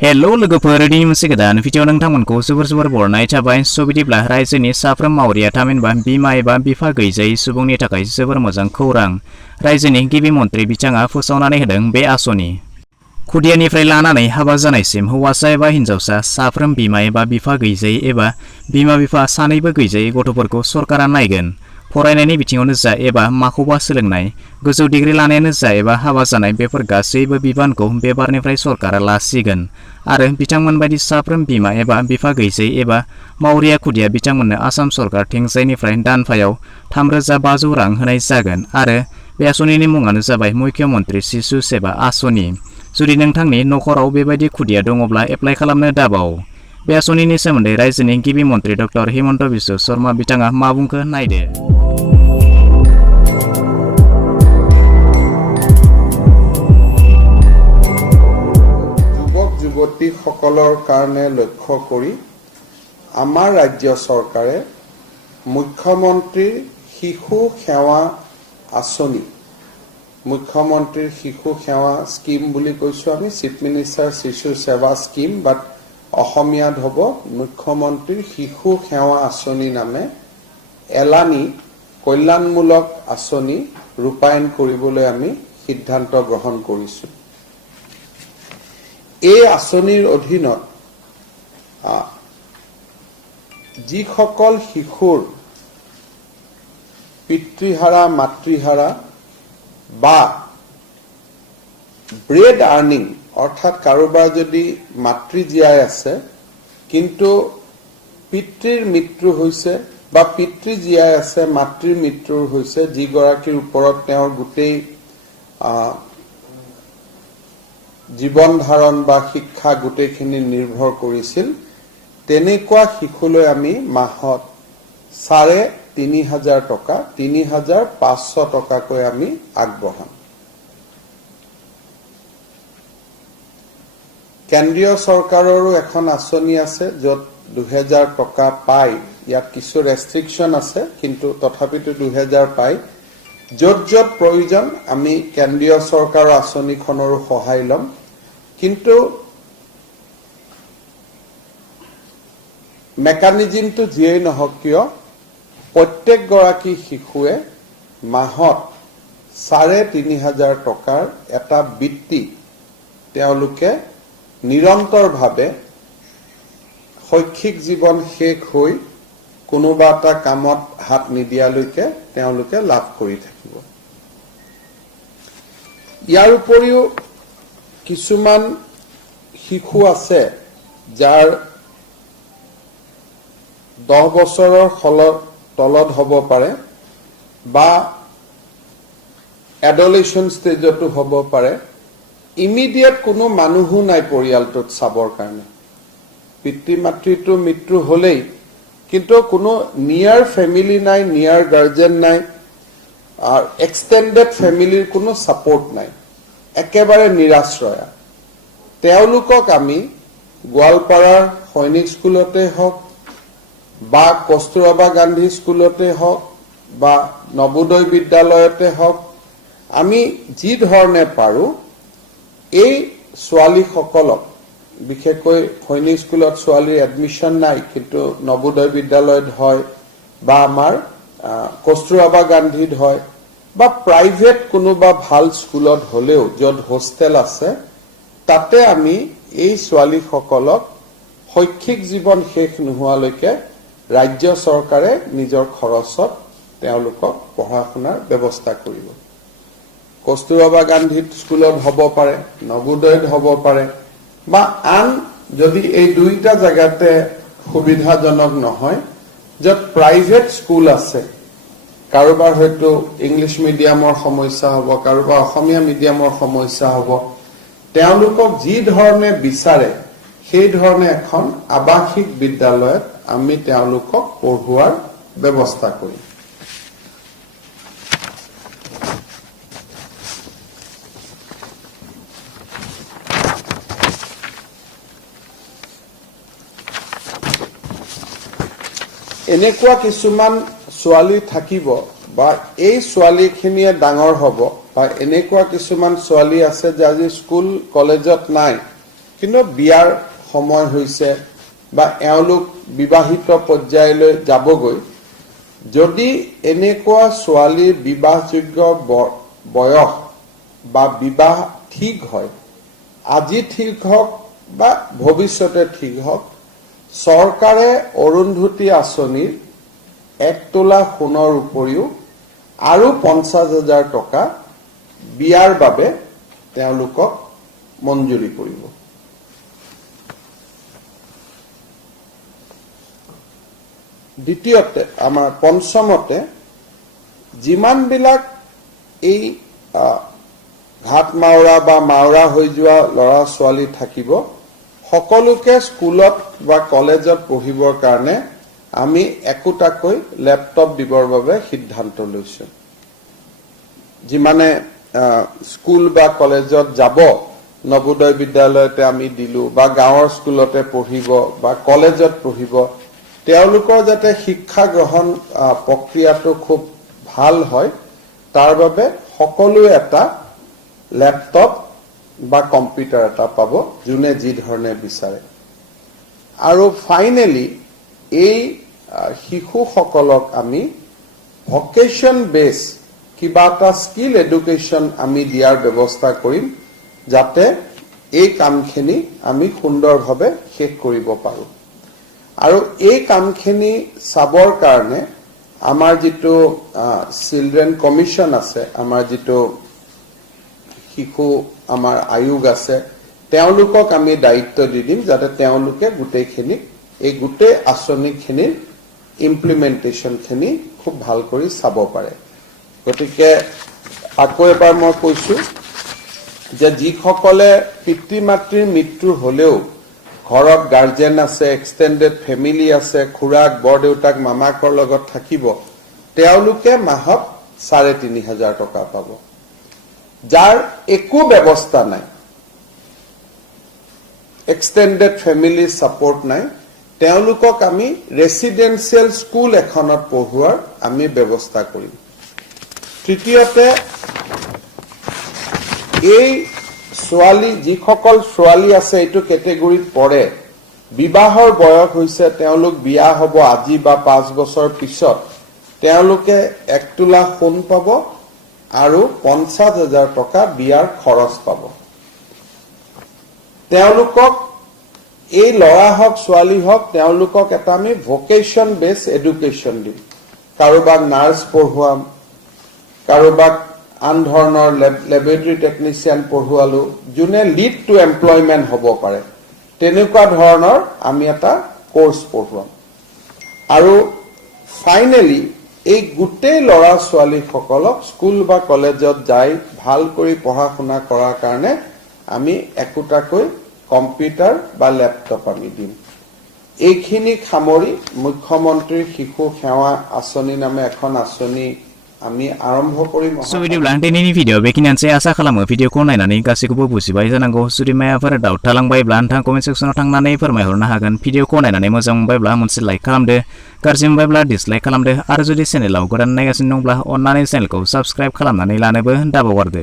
Hello लोगोफोर दिनै मोनसे गोदान भिडिअ नोंथांमोनखौ जोबोर बरायनाय थाबाय स' बिदिब्ला रायजोनि साफ्रोम मावरिया थामहिनबा बिमा एबा बिफा गैजायै सुबुंनि थाखाय जोबोर मोजां खौरां रायजोनि गिबि मन्थ्रि बिथाङा फोसावनानै होदों बे आसनि खुदियानिफ्राय लानानै हाबा जानायसिम हौवासा एबा हिन्जावसा साफ्रोम बिमा एबा बिफा गैजायै एबा बिमा बिफा सानैबो गैजायै गथ'फोरखौ सरकारा नायगोन फरायनायनि बिथिङावनो जा एबा माखौबा सोलोंनाय गोजौ डिग्री लानायानो जा एबा हाबा जानाय बेफोर गासैबो बिबानखौ बे बारनिफ्राय सरकारा लासिगोन आरो बिथांमोन बायदि साफ्रोम बिमा एबा बिफा गैजायै एबा मावरिया खुदिया बिथांमोननो आसाम सरकार थिंजायनिफ्राय दानफायाव 3,500 रां होनाय जागोन आरो बे आसनिनि मुङानो जाबाय मुख्यमन्त्रि शिशु सेवा आसनि जुदि नोंथांनि नखराव बेबायदि खुदिया दङब्ला एप्लाइ खालामनो दाबाव बे आसनिनि सोमोन्दै रायजोनि गिबि मन्थ्रि डक्टर हिमन्त बिश्व शर्मा बिथाङा मा बुंखो नायदो যুৱতী সকলৰ কাৰণে লক্ষ্য কৰি আমাৰ ৰাজ্য চৰকাৰে মুখ্যমন্ত্ৰীৰ শিশু সেৱা আঁচনি মুখ্যমন্ত্ৰীৰ শিশু সেৱা স্কিম বুলি কৈছো আমি চিফ মিনিষ্টাৰ শিশু সেৱা স্কিম বাট অসমীয়াত হ'ব মুখ্যমন্ত্ৰীৰ শিশু সেৱা আঁচনি নামে এলানি কল্যাণমূলক আঁচনি ৰূপায়ণ কৰিবলৈ আমি সিদ্ধান্ত গ্ৰহণ কৰিছো এই আঁচনিৰ অধীনত যিসকল শিশুৰ পিতৃহাৰা মাতৃহাৰা বা ব্ৰেড আৰ্নিং অৰ্থাৎ কাৰোবাৰ যদি মাতৃ জীয়াই আছে কিন্তু পিতৃৰ মৃত্যু হৈছে বা পিতৃ জীয়াই আছে মাতৃৰ মৃত্যু হৈছে যিগৰাকীৰ ওপৰত তেওঁৰ গোটেই জীৱন ধাৰণ বা শিক্ষা গোটেইখিনি নিৰ্ভৰ কৰিছিল তেনেকুৱা শিশুলৈ আমি মাহত 3,500 টকা 3,500 টকাকৈ আমি আগবঢ়াম কেন্দ্ৰীয় চৰকাৰৰো এখন আঁচনি আছে য'ত 2,000 টকা পায় ইয়াত কিছু ৰেষ্ট্ৰিকচন আছে কিন্তু তথাপিতো 2,000 পায় য'ত প্ৰয়োজন আমি কেন্দ্ৰীয় চৰকাৰৰ আঁচনিখনৰো সহায় ল'ম কিন্তু মেকানিজমটো যিয়েই নহওক কিয় প্ৰত্যেক গৰাকী শিশুৱে মাহত 3,500 টকাৰ এটা বৃত্তি তেওঁলোকে নিৰন্তৰভাৱে শৈক্ষিক জীৱন শেষ হৈ কোনোবা এটা কামত হাত নিদিয়ালৈকে তেওঁলোকে লাভ কৰি থাকিব ইয়াৰ উপৰিও কিছুমান শিশু আছে যাৰ 10 বছৰৰ তলত হ'ব পাৰে বা এডলেশন ষ্টেজতো হ'ব পাৰে ইমিডিয়েট কোনো মানুহো নাই পৰিয়ালটোত চাবৰ কাৰণে পিতৃ মাতৃটো মৃত্যু হ'লেই কিন্তু কোনো নিয়াৰ ফ্যামিলি নাই নিয়াৰ গাৰ্জেন নাই আৰ এক্সটেন্ডেড ফ্যামিলিৰ কোনো সাপোৰ্ট নাই একেবাৰে নিৰাশ্ৰয়া তেওঁলোকক আমি গোৱালপাৰাৰ সৈনিক স্কুলতে হওক বা কস্তুৰবা গান্ধী স্কুলতে হওক বা নবোদয় বিদ্যালয়তে হওক আমি যি ধৰণে পাৰো এই ছোৱালীসকলক বিশেষকৈ সৈনিক স্কুলত ছোৱালীৰ এডমিশন নাই কিন্তু নবোদয় বিদ্যালয়ত হয় বা আমাৰ কস্তুৰবা গান্ধীত হয় বা প্ৰাইভেট কোনোবা ভাল স্কুলত হলেও য'ত হোস্টেল আছে তাতে আমি এই ছোৱালীসকলক শৈক্ষিক জীৱন শেষ নোহোৱালৈকে ৰাজ্য চৰকাৰে নিজৰ খৰচত তেওঁলোকক পঢ়া-শুনাৰ ব্যৱস্থা কৰিব কস্তুৰবা গান্ধী স্কুলত হ'ব পাৰে নবোদয়ত হ'ব পাৰে বা আন যদি এই দুইটা জায়গাতে সুবিধাজনক নহয় য'ত প্ৰাইভেট স্কুল আছে কাৰোবাৰ হয়তো ইংলিশ মিডিয়ামৰ সমস্যা হ'ব কাৰোবাৰ অসমীয়া মিডিয়ামৰ সমস্যা হ'ব তেওঁলোকক যি ধৰণে বিচাৰে সেই ধৰণে এখন আৱাসিক বিদ্যালয়ত আমি তেওঁলোকক পঢ়ুৱাৰ ব্যৱস্থা কৰিম এনেকুৱা কিছুমান ছোৱালী থাকিব বা এই ছোৱালীখিনিয়ে ডাঙৰ হ'ব বা এনেকুৱা কিছুমান ছোৱালী আছে যে আজি স্কুল কলেজত নাই কিন্তু বিয়াৰ সময় হৈছে বা এওঁলোক বিবাহিত পৰ্যায়লৈ যাবগৈ যদি এনেকুৱা ছোৱালীৰ বিবাহযোগ্য বয়স বা বিবাহ ঠিক হয় আজি ঠিক হওক বা ভৱিষ্যতে ঠিক হওক চৰকাৰে অৰুন্ধতী আঁচনিৰ 1 তোলা সোণৰ উপৰিও আৰু 50,000 টকা বিয়াৰ বাবে তেওঁলোকক মঞ্জুৰি কৰিব দ্বিতীয়তে আমাৰ পঞ্চমতে যিমানবিলাক এই ঘাট মাওৰা বা মাওৰা হৈ যোৱা ল'ৰা ছোৱালী থাকিব সকলোকে স্কুলত বা কলেজত পঢ়িবৰ কাৰণে আমি একোটাকৈ ল্যাপটপ দিবৰ বাবে সিদ্ধান্ত লৈছো যিমানে স্কুল বা কলেজত যাব নবোদয় বিদ্যালয়তে আমি দিলু বা গাঁৱৰ স্কুলতে পঢ়িব বা কলেজত পঢ়িব তেওঁলোকৰ যাতে শিক্ষা গ্ৰহণ প্ৰক্ৰিয়াটো খুব ভাল হয় তাৰ বাবে সকলো এটা ল্যাপটপ বা কম্পিউটাৰ এটা পাব যোনে যি ধৰণে বিচাৰে আৰু ফাইনালি এই শিশুসকলক আমি ভকেশন বেস কিবা এটা স্কিল এডুকেশন আমি দিয়াৰ ব্যৱস্থা কৰিম যাতে এই কামখিনি আমি সুন্দৰভাৱে শেষ কৰিব পাৰো আৰু এই কামখিনি চাবৰ কাৰণে আমাৰ যেটো চিলড্ৰেন কমিশন আছে আমাৰ যেটো শিশু আমাৰ আয়োগ আছে তেওঁলোকক আমি দায়িত্ব দি দিম যাতে তেওঁলোকে গুটেইখিনি এই গুটে আঁচনিখিনি ইমপ্লিমেন্টেশন খিনি খুব ভাল কৰি চাব পাৰে গতিকে আকৌ এবাৰ মই কৈছো যে যিসকলে পিতৃ মাতৃৰ মৃত্যু হলেও ঘৰত গাৰ্জেন আছে এক্সটেন্ডেড ফ্যামিলি আছে খুৰাক বৰদেউতাক মামাকৰ লগত থাকিব তেওঁলোকে মাহত 3,500 টকা পাব যাৰ একো ব্যৱস্থা নাই এক্সটেন্ডেড ফ্যামিলি সাপোৰ্ট নাই তেওঁলোকক আমি ৰেসিডেন্সিয়েল স্কুল এখনত পঢ়ুৱাৰ আমি ব্যৱস্থা কৰিম তৃতীয়তে এই ছোৱালী যিসকল ছোৱালী আছে এইটো ক্যাটেগৰীত পৰে বিবাহৰ বয়স হৈছে তেওঁলোক বিয়া হ'ব আজি বা 5 বছৰ পিছত তেওঁলোকে 1 তোলা সোণ পাব আৰু 50,000 টকা বিয়াৰ খৰচ পাব তেওঁলোকক এই লৰা হক ছোৱালী হক তেওঁলোকক এটা আমি ভকেশন বেস এডুকেশন দিম কাৰোবাক নাৰ্স পঢ়ুৱাম কাৰোবাক আন ধৰণৰ ল্যাবৰেটৰী টেকনিশিয়ান পঢ়ুৱালো যোনে লিড টু এমপ্লয়মেন্ট হ'ব পাৰে তেনেকুৱা ধৰণৰ আমি এটা কোৰ্স পঢ়ুৱাম আৰু ফাইনালি এই গুটে লৰা ছোৱালী সকলক স্কুল বা কলেজত যাই ভাল কৰি পঢ়া শুনা কৰাৰ কাৰণে আমি একোটাকৈ কম্পিউটাৰ বা ল্যাপটপ আমি দিম এইখিনি খামৰি মুখ্যমন্ত্ৰীৰ শিশু সেৱা আঁচনি নামে এখন আঁচনি আমি আৰম্ভ কৰিম So video diनै video बेखिनियानोसै आसा खालामो भिडिअखौ नायनानै गासैखौबो बुजिबाय जानांगौ जुदि मायाफोर डाउट थालांबायब्ला नोंथाङा कमेन्ट सेक्सनाव थांनानै फोरमायहरनो हागोन भिडिअखौ नायनानै मोजां मोनबायब्ला मोनसे लाइक खालामदो गाज्रि मोनबायब्ला डिसलाइक खालामदो आरो जुदि चेनेलाव गोदान नायगासिनो दंब्ला अन्नानै चेनेलखौ साबस्क्राइब खालामनानै लानोबो दाबावगारदो